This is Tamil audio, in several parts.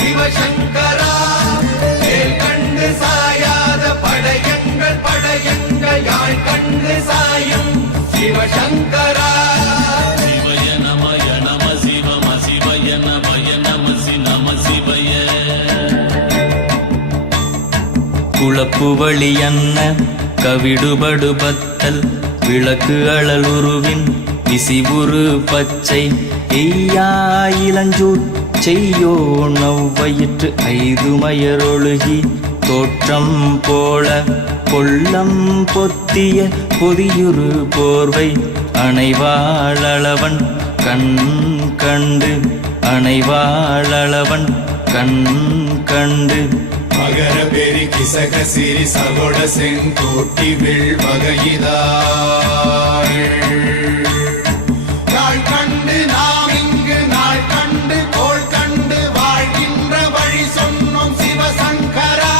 சிவசங்கரா வேல் கண்டு சாயாத படையங்கள் படையங்கள் யாழ் கண்டு சாயும் சிவசங்கரா சிவய நமய நம சிவம சிவய நமய நம சி நம சிவய குளப்புவழி அன்ன கவிடுபடு பத்தல் விளக்கு அழலுருவின் விசிவுரு பச்சை எய்யாயிலஞ்சூர் செய்யோ நவ்வயிற்று ஐதுமயரொழுகி தோற்றம் போல கொள்ளம் பொத்திய பொதியுரு போர்வை அணைவாளவன் கண் கண்டு அணைவாளவன் கண் கண்டு மகர பெரி கிசக சிறி சகோட செங்கோட்டி வில் வகையிதாள் நாள் கண்டு நாம் இங்கு நாள் கண்டு கோள் கண்டு வாழ்கின்ற வழி சொன்னோம் சிவசங்கரா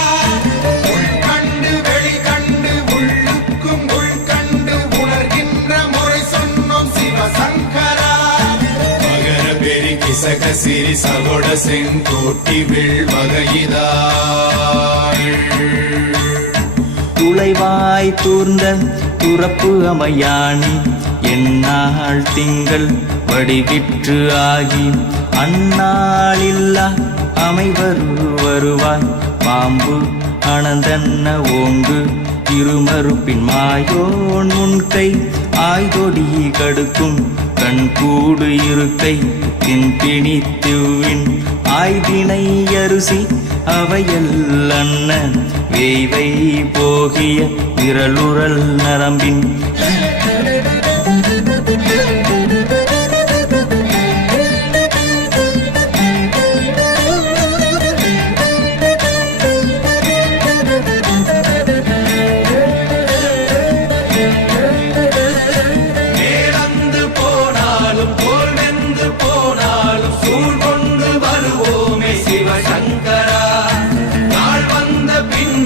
உள் கண்டு வெளி கண்டு உள்ளுக்கும் உள் கண்டு உணர்கின்ற முறை சொன்னோம் சிவசங்கரா மகர பெரி கிசக சிறி சகோட செங்கோட்டி வில் வகையிதாள் துளைவாய் தூர்ந்த துறப்பு அமையாணி எந்நாள் திங்கள் வடிவிற்று ஆகி அந்நாளில்லா அமைவரு வருவாய் பாம்பு அனந்தன்ன ஓங்கு இருமறுப்பின் மாயோன் முன்கை ஆய்தொடி கடுக்கும் கண்கூடு இருக்கை தின்பிணித்துவின் ஆய்தினை அரிசி அவையல் அன்ன வேய்வை போகிய விரலுரல் நரம்பின்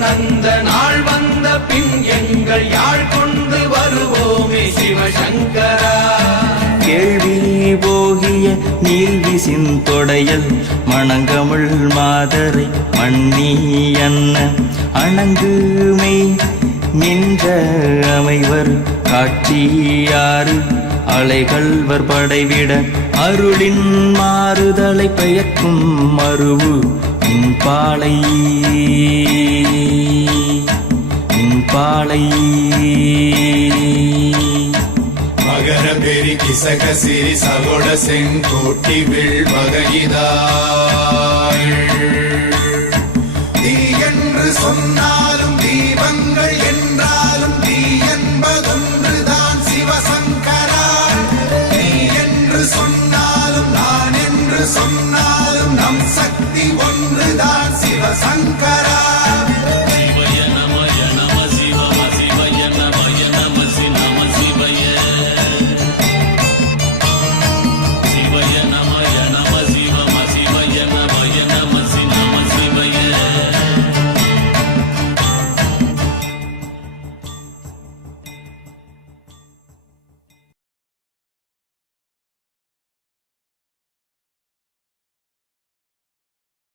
அந்த நாள் வந்த பின் எங்கள் யாழ் கொண்டு வருவோமே சிவசங்கரா கேள்வி போகிய நீல்விசின் தொடையல் மணங்கமிழ் மாதரை மண்ணி அன்ன அணங்குமை நின்ற அமைவர் காட்சியாறு அலைகள்வர் படைவிட அருளின் மாறுதலை பெயர்க்கும் மருவு பாலை மகர பெரி கிசக சிறி சகோட செங்கோட்டி வில் வகையிதாள் தீ என்று சொன்னாலும் தீபங்கள் என்றாலும் தீ என்பதொன்றுதான் சிவசங்கரா நீ என்று சொன்னாலும் நான் என்று சொன்னாலும் நம் சக்தி ஒன்றுதான் சிவசங்கரா